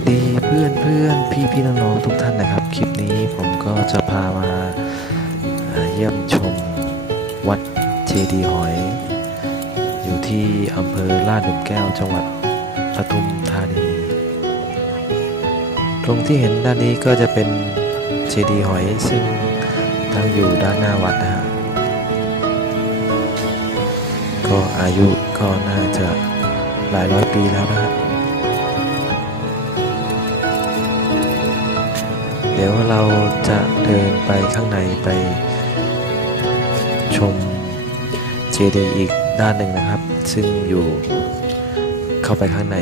วัสดีเพื่อนเพื่อนพี่พี่น้องๆทุกท่านนะครับ คลิปนี้ผมก็จะพามาเยี่ยมชมวัดเจดีหอย อยู่ที่อำเภอลาดหลุมแก้วจังหวัดปทุมธานี ตรงที่เห็นด้านนี้ก็จะเป็นเจดีหอยซึ่งตั้งอยู่ด้านหน้าวัดนะฮะก็อายุก็น่าจะหลายร้อยปีแล้วนะฮะ เดี๋ยวเราจะเดินไปข้างในไปชมเจดีย์อีกด้านหนึ่งนะครับ ซึ่งอยู่เข้าไปข้างใน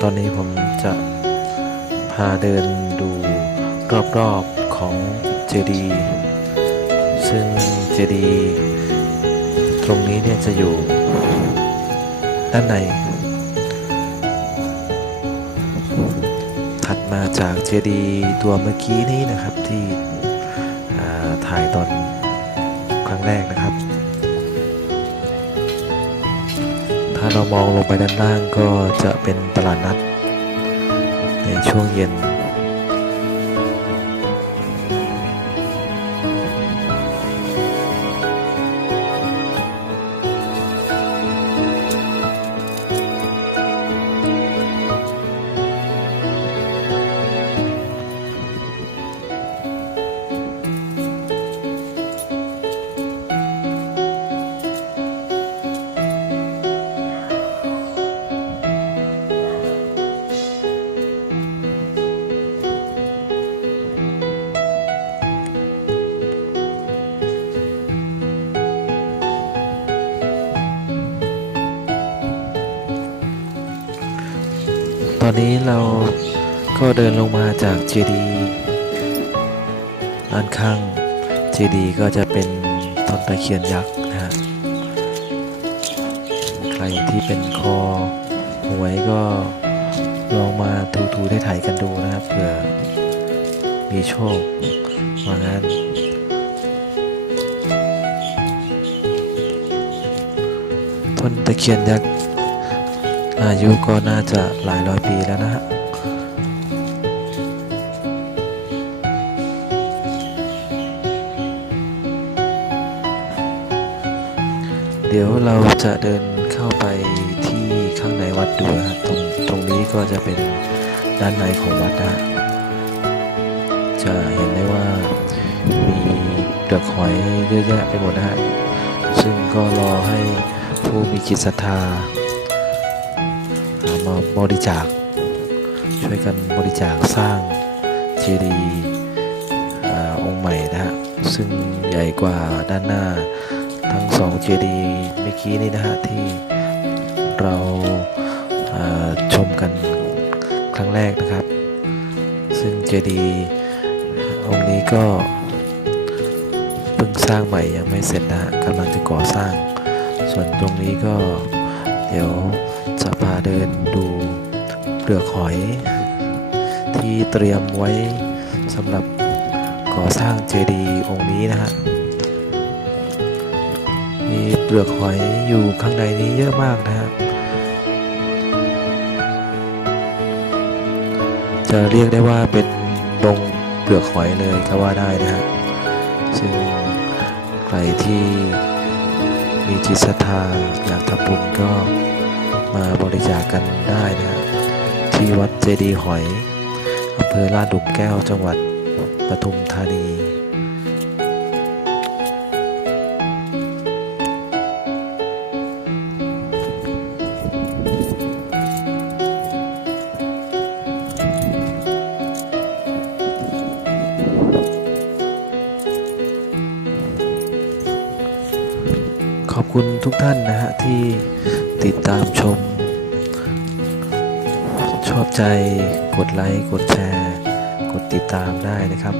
ตอนนี้ผมจะพาเดินดูรอบๆของเจดีย์ซึ่งเจดีย์ตรงนี้เนี่ยจะอยู่ ด้านใน ถัดมาจากเจดีย์ตัวเมื่อกี้นี้นะครับที่ถ่ายตอนครั้งแรกนะครับ ถ้าเรามองลงไปด้านล่างก็จะเป็นตลาดนัด ในช่วงเย็น ตอนนี้เราก็เดินลงมาจากเจดีด้านข้างเจดีก็จะเป็นต้นตะเคียนยักษ์นะฮะใครที่เป็นคอหวยก็ลองมาถูๆได้ถ่ายกันดูนะครับเผื่อมีโชคว่างั้นต้นตะเคียนยักษ์ อายุก็น่าจะหลายร้อยปีแล้วนะฮะเดี๋ยวเราจะเดินเข้าไปที่ข้างในวัดดูฮะตรงตรงนี้ก็จะเป็นด้านในของวัดนะฮะจะเห็นได้ว่ามีเปลือกหอยเยอะแยะไปหมดนะฮะซึ่งก็รอให้ผู้มีจิตศรัทธา บริจาค ช่วยกันบริจาคสร้างเจดีย์องค์ใหม่นะฮะซึ่งใหญ่กว่าด้านหน้าทั้งสองเจดีย์เมื่อกี้นี้นะฮะที่เราาชมกันครั้งแรกนะครับ ซึ่งเจดีย์องค์นี้ก็เพิ่งสร้างใหม่ยังไม่เสร็จนะฮะกำลังจะก่อสร้าง ส่วนตรงนี้ก็เดี๋ยว จะพาเดินดูเปลือกหอย ที่เตรียมไว้สำหรับก่อสร้างเจดีย์องค์นี้นะฮะมีเปลือกหอยอยู่ข้างในนี้เยอะมากนะฮะจะเรียกได้ว่าเป็นดงเปลือกหอยเลยก็ว่าได้นะฮะซึ่งใครที่มีจิตศรัทธาอยากทำบุญก็ มาบริจาคกันได้นะที่วัดเจดีหอยอำเภอลาดหลุมแก้วจังหวัดปทุมธานีขอบคุณทุกท่านนะฮะที่ติดตามชม ชอบใจกดไลค์กดแชร์ กดติดตามได้นะครับ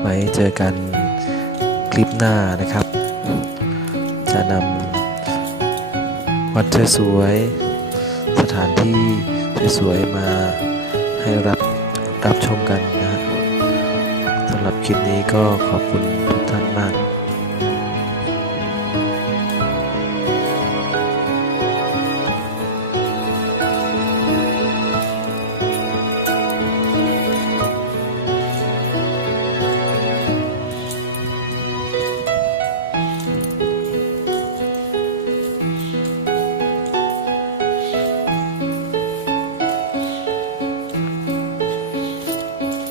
ไว้เจอกันคลิปหน้านะครับ จะนำวัดสวยๆสถานที่สวยๆมาให้รับรับชมกันนะฮะสำหรับคลิปนี้ก็ขอบคุณทุกท่านมาก